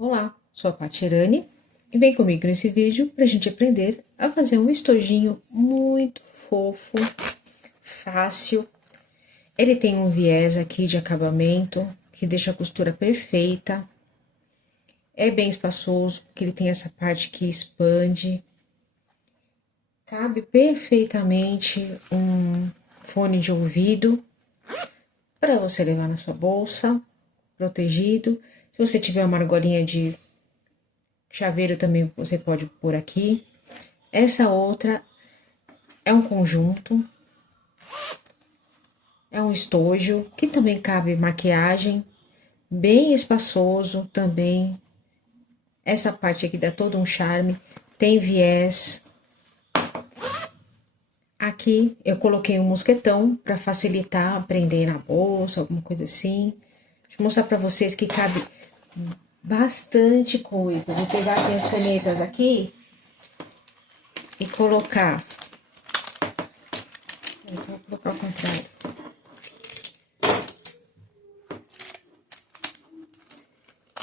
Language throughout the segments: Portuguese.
Olá, sou a Patirani e vem comigo nesse vídeo para a gente aprender a fazer um estojinho muito fofo, fácil. Ele tem um viés aqui de acabamento que deixa a costura perfeita. É bem espaçoso, porque ele tem essa parte que expande. Cabe perfeitamente um fone de ouvido para você levar na sua bolsa, protegido. Se você tiver uma argolinha de chaveiro também você pode pôr aqui. Essa outra é um conjunto, é um estojo que também cabe maquiagem, bem espaçoso também. Essa parte aqui dá todo um charme, tem viés. Aqui eu coloquei um mosquetão para facilitar prender na bolsa, alguma coisa assim. Deixa eu mostrar para vocês que cabe bastante coisa. Vou pegar aqui as canetas aqui e colocar. Então, vou colocar ao contrário.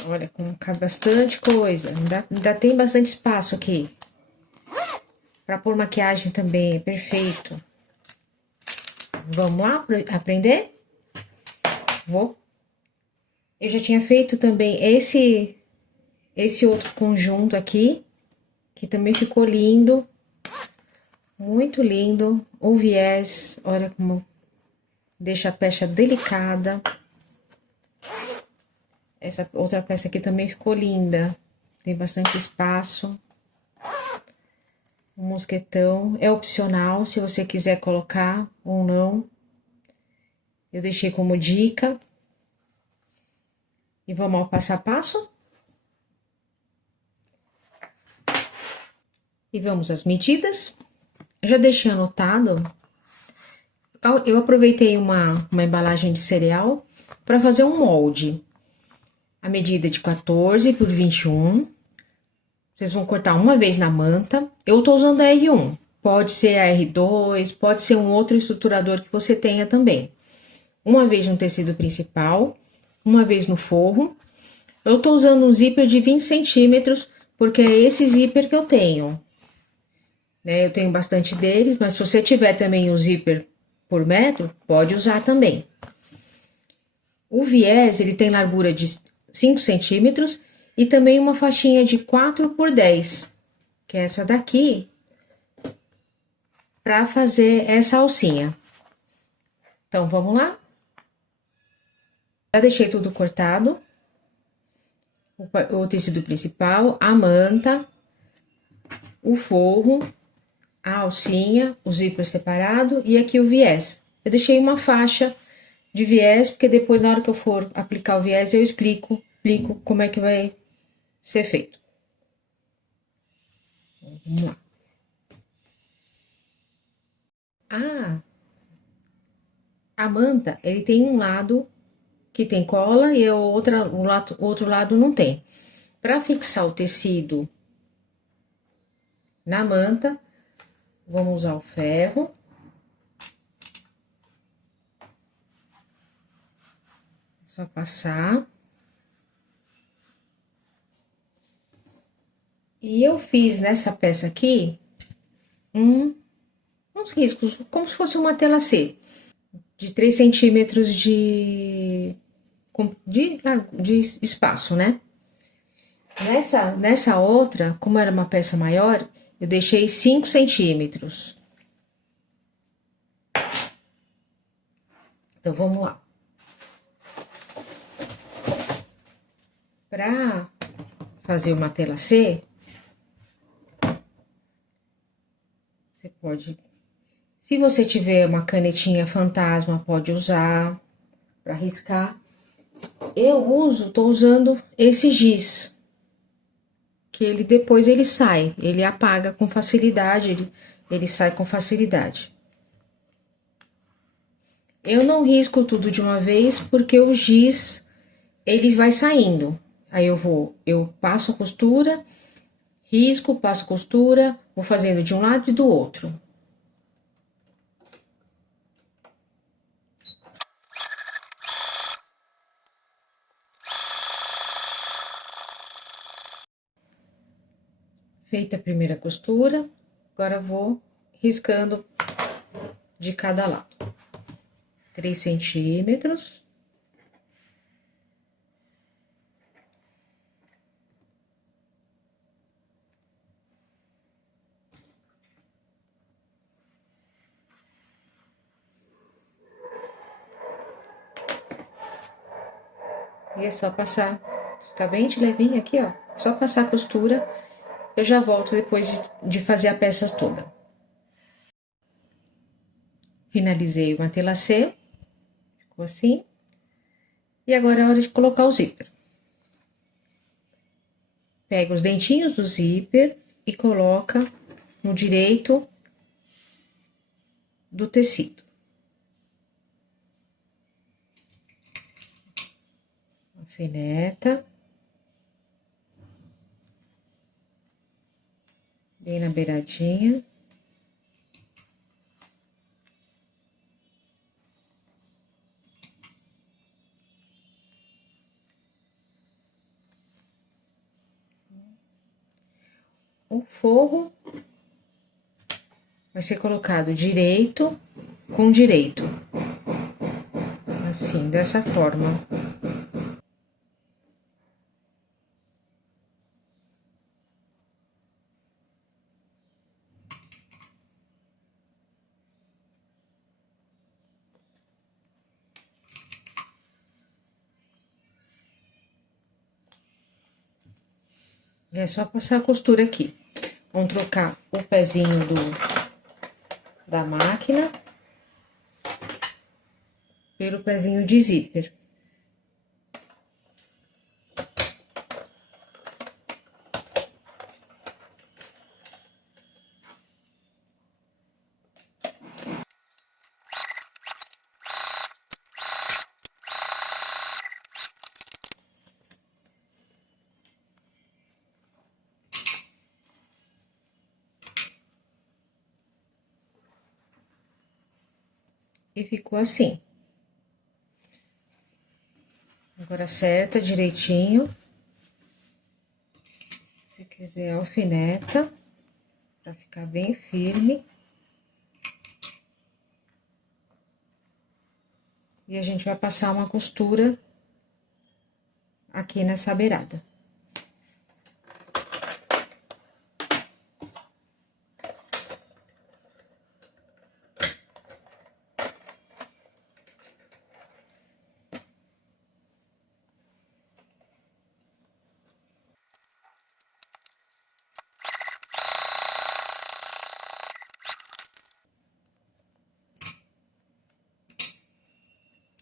Olha, como cabe bastante coisa. Ainda tem bastante espaço aqui. Para pôr maquiagem também, é perfeito. Vamos lá aprender? Vou. Eu já tinha feito também esse outro conjunto aqui, que também ficou lindo. Muito lindo. O viés, olha como deixa a peça delicada. Essa outra peça aqui também ficou linda. Tem bastante espaço. O mosquetão é opcional, se você quiser colocar ou não. Eu deixei como dica. E vamos ao passo a passo? E vamos às medidas. Eu já deixei anotado. Eu aproveitei uma embalagem de cereal para fazer um molde. A medida de 14 por 21. Vocês vão cortar uma vez na manta. Eu tô usando a R1. Pode ser a R2, pode ser um outro estruturador que você tenha também. Uma vez no tecido principal, uma vez no forro. Eu tô usando um zíper de 20 centímetros, porque é esse zíper que eu tenho. Né? Eu tenho bastante deles, mas se você tiver também o zíper por metro, pode usar também. O viés, ele tem largura de 5 centímetros e também uma faixinha de 4 por 10, que é essa daqui, para fazer essa alcinha. Então, vamos lá? Já deixei tudo cortado. O tecido principal, a manta, o forro, a alcinha, o zíper separado e aqui o viés. Eu deixei uma faixa de viés, porque depois, na hora que eu for aplicar o viés, eu explico como é que vai ser feito. Vamos lá. A manta, ele tem um lado que tem cola e o outro lado não tem. Para fixar o tecido na manta, vamos usar o ferro. Só passar. E eu fiz nessa peça aqui uns riscos, como se fosse uma tela C, de 3 centímetros de espaço, né? Nessa outra, como era uma peça maior, eu deixei 5 centímetros. Então, vamos lá. Para fazer uma tela C, você pode... Se você tiver uma canetinha fantasma, pode usar para riscar. Tô usando esse giz, que ele depois ele sai, ele apaga com facilidade, ele sai com facilidade. Eu não risco tudo de uma vez, porque o giz, ele vai saindo. Aí eu passo a costura, risco, passo costura, vou fazendo de um lado e do outro. Feita a primeira costura, agora vou riscando de cada lado. 3 centímetros. E é só passar, tá bem de levinho aqui, ó. Só passar a costura, eu já volto depois de fazer a peça toda. Finalizei o entrelaçê, ficou assim. E agora é hora de colocar o zíper. Pega os dentinhos do zíper e coloca no direito do tecido. Alfineta. Bem na beiradinha. O forro vai ser colocado direito com direito. Assim, dessa forma. É só passar a costura aqui. Vamos trocar o pezinho da máquina pelo pezinho de zíper. E ficou assim. Agora acerta direitinho. Se quiser, alfineta, pra ficar bem firme. E a gente vai passar uma costura aqui nessa beirada.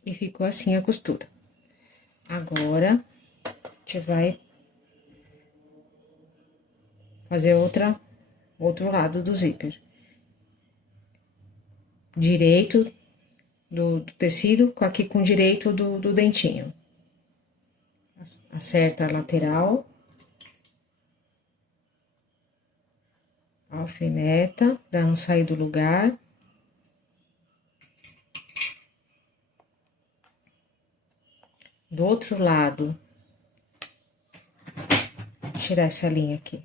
E ficou assim a costura. Agora, a gente vai fazer outro lado do zíper. Direito do tecido, aqui com direito do dentinho. Acerta a lateral. Alfineta, pra não sair do lugar. Do outro lado, vou tirar essa linha aqui.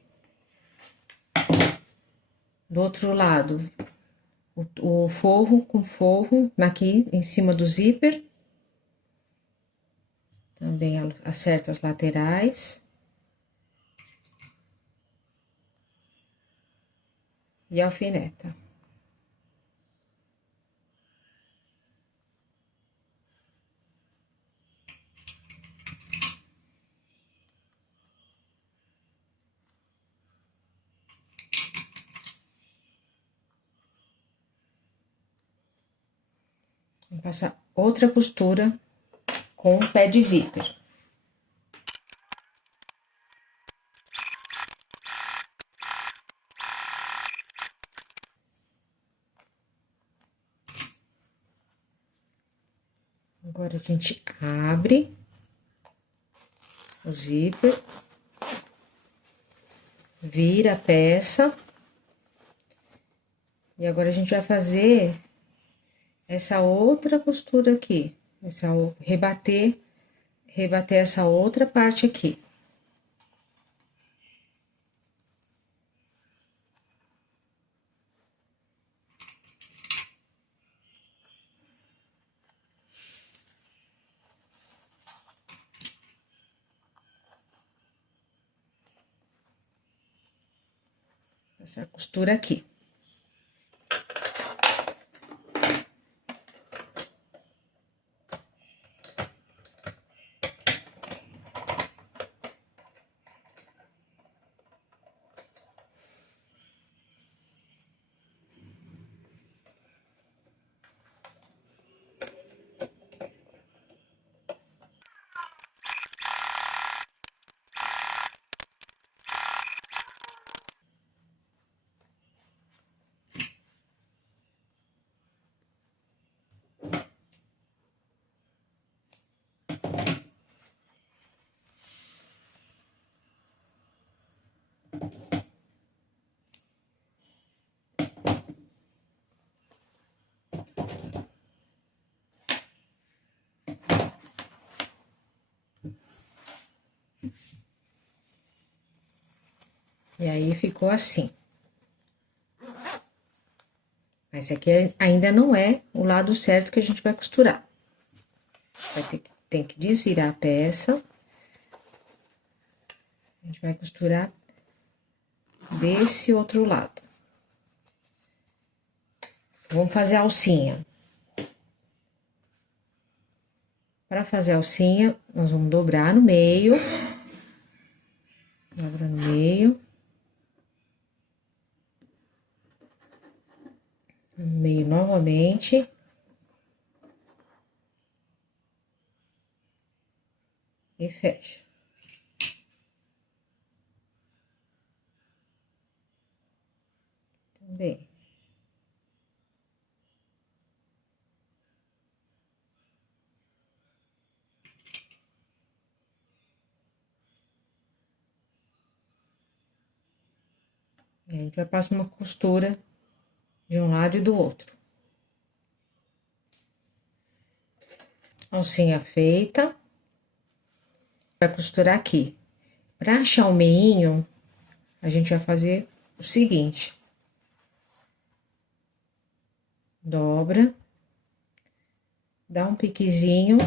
Do outro lado, o forro com forro aqui em cima do zíper. Também acerta as laterais. E alfineta. Vou passar outra costura com o pé de zíper. Agora, a gente abre o zíper, vira a peça. E agora, a gente vai fazer essa outra costura aqui, rebater essa outra parte aqui. essa costura aqui. E aí, ficou assim. Mas aqui ainda não é o lado certo que a gente vai costurar. Tem que desvirar a peça. A gente vai costurar desse outro lado. Vamos fazer a alcinha. Para fazer a alcinha, nós vamos dobrar no meio. Dobra no meio. No meio novamente. E fecha. Também. E a gente vai passar uma costura de um lado e do outro. Alcinha feita. Vai costurar aqui. Para achar o meinho, a gente vai fazer o seguinte. Dobra. Dá um piquezinho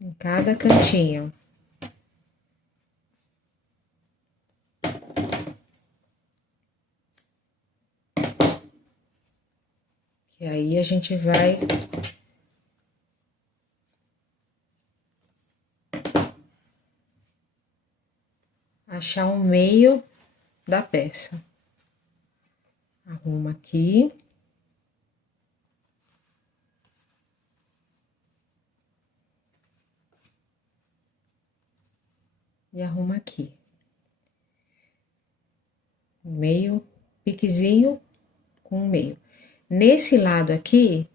em cada cantinho. E aí, a gente vai achar o meio da peça. Arruma aqui. E arruma aqui. Meio, piquezinho com o meio. Nesse lado aqui,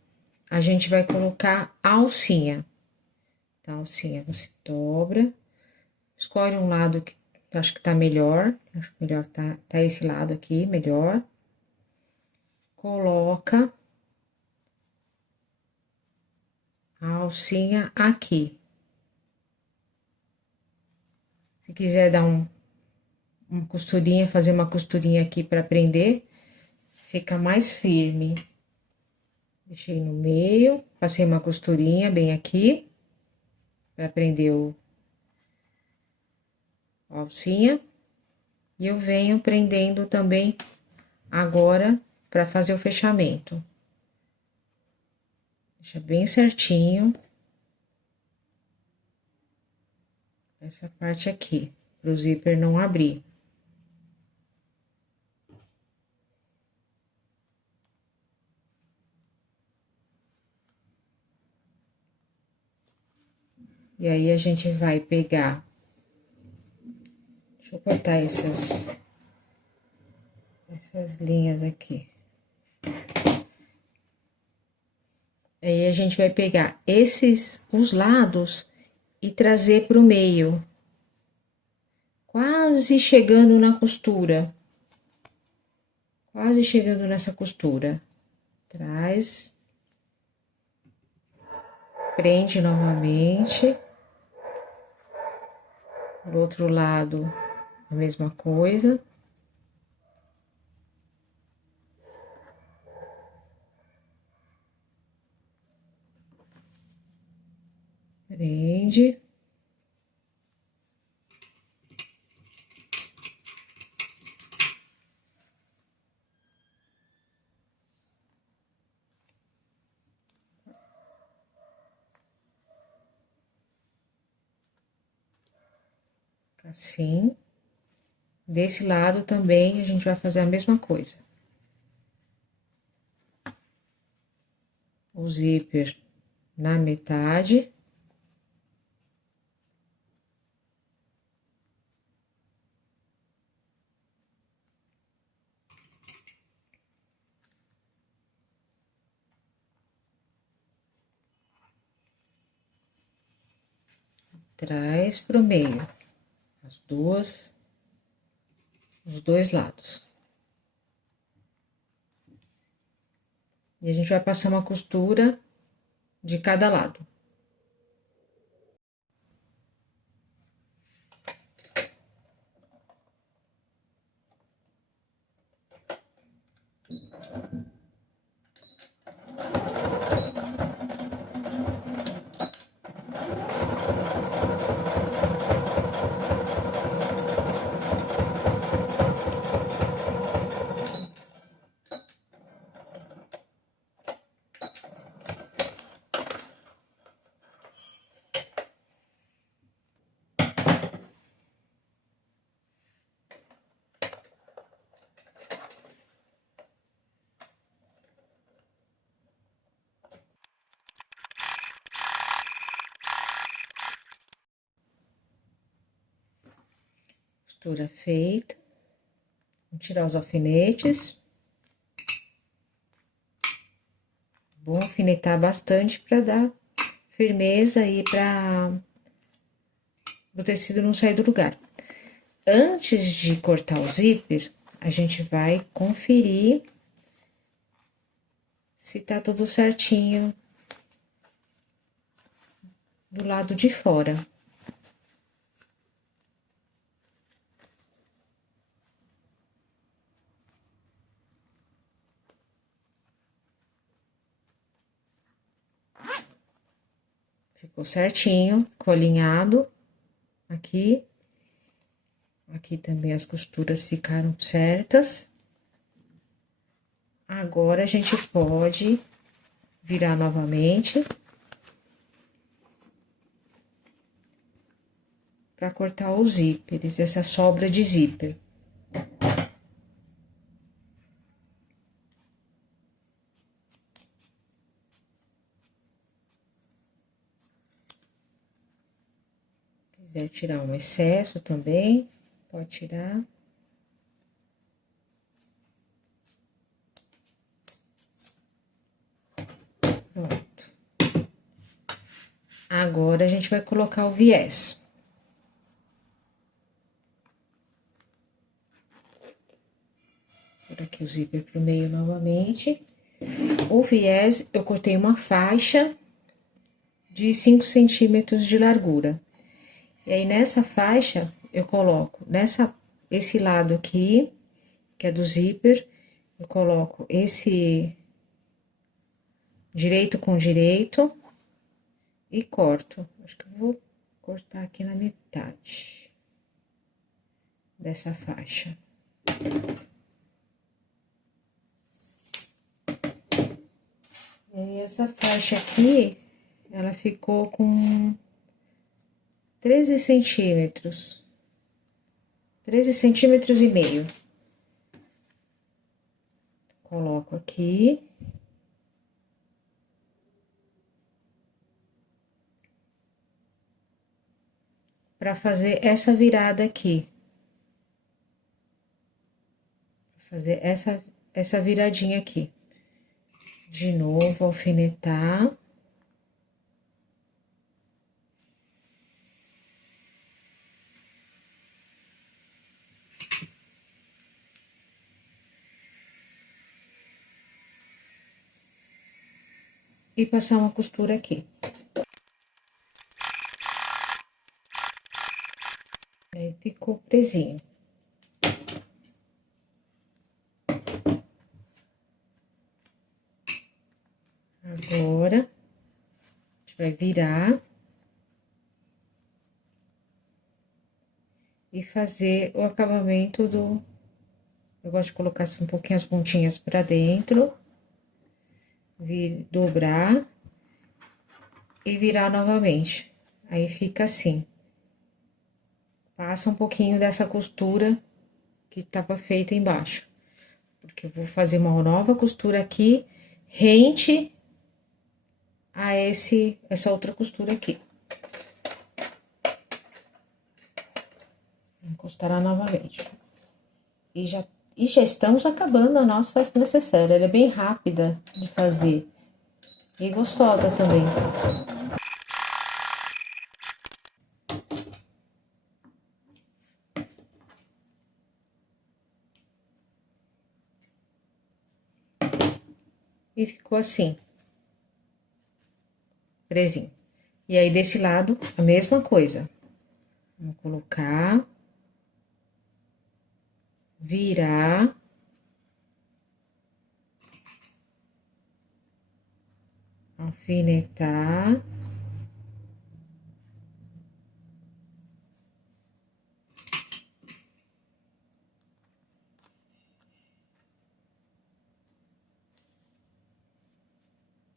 a gente vai colocar a alcinha. Tá, a alcinha você dobra, escolhe um lado que eu acho que tá melhor, acho que melhor tá esse lado aqui, melhor. Coloca a alcinha aqui. Se quiser dar uma costurinha, fazer uma costurinha aqui pra prender, fica mais firme. Deixei no meio, passei uma costurinha bem aqui, pra prender a alcinha. E eu venho prendendo também agora pra fazer o fechamento. Deixa bem certinho. Essa parte aqui, pro zíper não abrir. E aí, a gente vai pegar... Deixa eu cortar essas linhas aqui. Aí, a gente vai pegar os lados e trazer pro meio. Quase chegando na costura. Quase chegando nessa costura. Traz. Prende novamente. Do outro lado, a mesma coisa. Prende. Assim. Desse lado também a gente vai fazer a mesma coisa. O zíper na metade. Traz pro meio, os dois lados. E a gente vai passar uma costura de cada lado. Costura feita. Vou tirar os alfinetes. Vou alfinetar bastante para dar firmeza e para o tecido não sair do lugar. Antes de cortar o zíper, a gente vai conferir se tá tudo certinho do lado de fora. Ficou certinho, ficou alinhado aqui. Aqui também as costuras ficaram certas. Agora, a gente pode virar novamente para cortar os zíperes, essa sobra de zíper. Se quiser tirar um excesso também, pode tirar. Pronto. Agora, a gente vai colocar o viés. Por aqui o zíper pro meio novamente. O viés, eu cortei uma faixa de 5 centímetros de largura. E aí, nessa faixa, eu coloco esse lado aqui, que é do zíper, eu coloco esse direito com direito e corto. Acho que eu vou cortar aqui na metade dessa faixa. E aí, essa faixa aqui, ela ficou com 13 centímetros. 13 centímetros e meio. Coloco aqui. Para fazer essa virada aqui. Fazer essa viradinha aqui. De novo, alfinetar. E passar uma costura aqui. Aí, ficou presinho. Agora, a gente vai virar. E fazer o acabamento do... Eu gosto de colocar assim, um pouquinho as pontinhas pra dentro. Dobrar. E virar novamente. Aí, fica assim. passa um pouquinho dessa costura que estava feita embaixo. Porque eu vou fazer uma nova costura aqui, rente a essa outra costura aqui. Vou encostar novamente. E já estamos acabando a nossa necessaire. Ela é bem rápida de fazer e gostosa também. E ficou assim, presinho. E aí, desse lado, a mesma coisa. Vamos colocar, virar, alfinetar.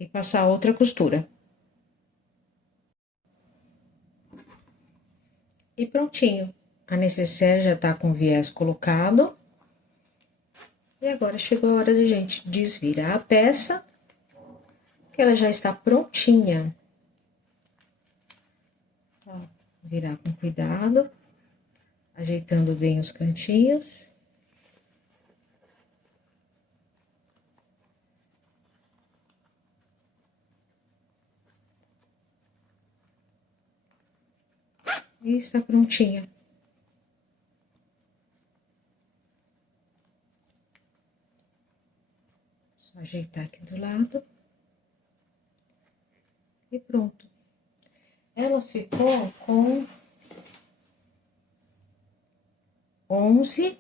E passar outra costura. E prontinho. A necessaire já tá com o viés colocado. E agora chegou a hora de gente desvirar a peça, que ela já está prontinha. Ó, virar com cuidado, ajeitando bem os cantinhos. E está prontinha. Só ajeitar aqui do lado. E pronto. Ela ficou com 11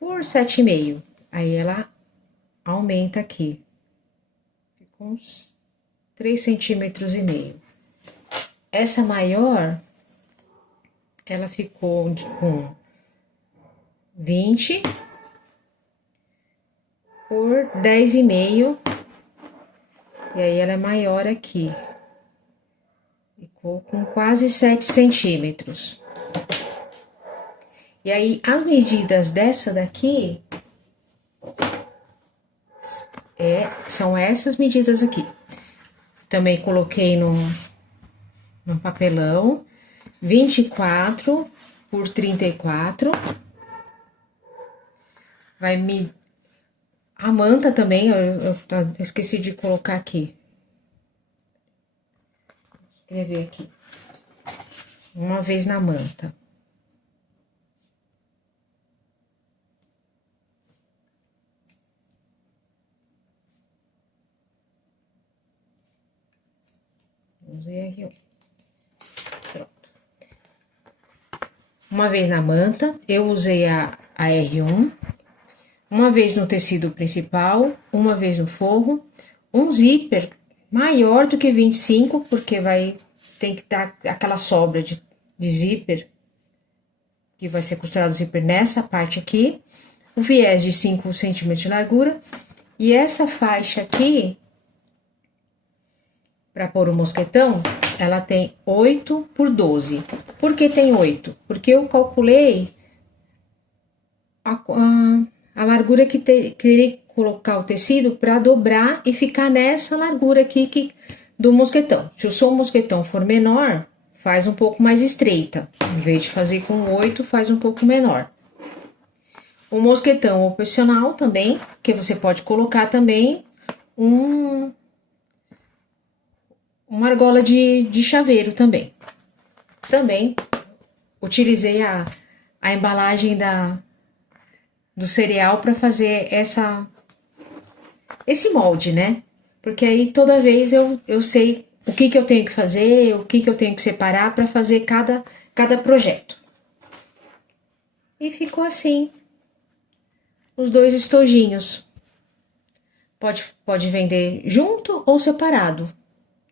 por 7,5. Aí ela aumenta aqui. Ficou uns 3,5 cm. Essa maior, ela ficou com 20 por 10,5. E aí, ela é maior aqui. Ficou com quase 7 centímetros. E aí, as medidas dessa daqui são essas medidas aqui. Também coloquei num papelão, 24 por 34. Vai me... A manta também, eu esqueci de colocar aqui. Vou escrever aqui. Uma vez na manta. Usei R1. Pronto. Uma vez na manta, eu usei a R1. Uma vez no tecido principal, uma vez no forro. Um zíper maior do que 25, porque tem que dar aquela sobra de zíper, que vai ser costurado o zíper nessa parte aqui. O viés de 5 centímetros de largura. E essa faixa aqui, para pôr o mosquetão, ela tem 8 por 12. Por que tem 8? Porque eu calculei a largura que teria que colocar o tecido para dobrar e ficar nessa largura aqui do mosquetão. Se o seu mosquetão for menor, faz um pouco mais estreita. Em vez de fazer com 8, faz um pouco menor. O mosquetão opcional também, que você pode colocar também uma argola de chaveiro também. Também utilizei a embalagem do cereal para fazer esse molde, né? Porque aí toda vez eu sei o que eu tenho que fazer, o que eu tenho que separar para fazer cada projeto. E ficou assim, os dois estojinhos. Pode vender junto ou separado.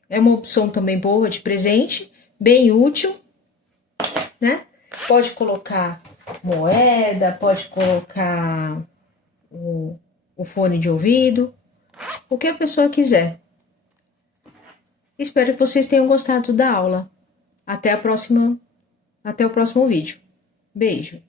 É uma opção também boa de presente, bem útil, né? Pode colocar moeda, pode colocar o fone de ouvido, o que a pessoa quiser. Espero que vocês tenham gostado da aula. Até o próximo vídeo. Beijo!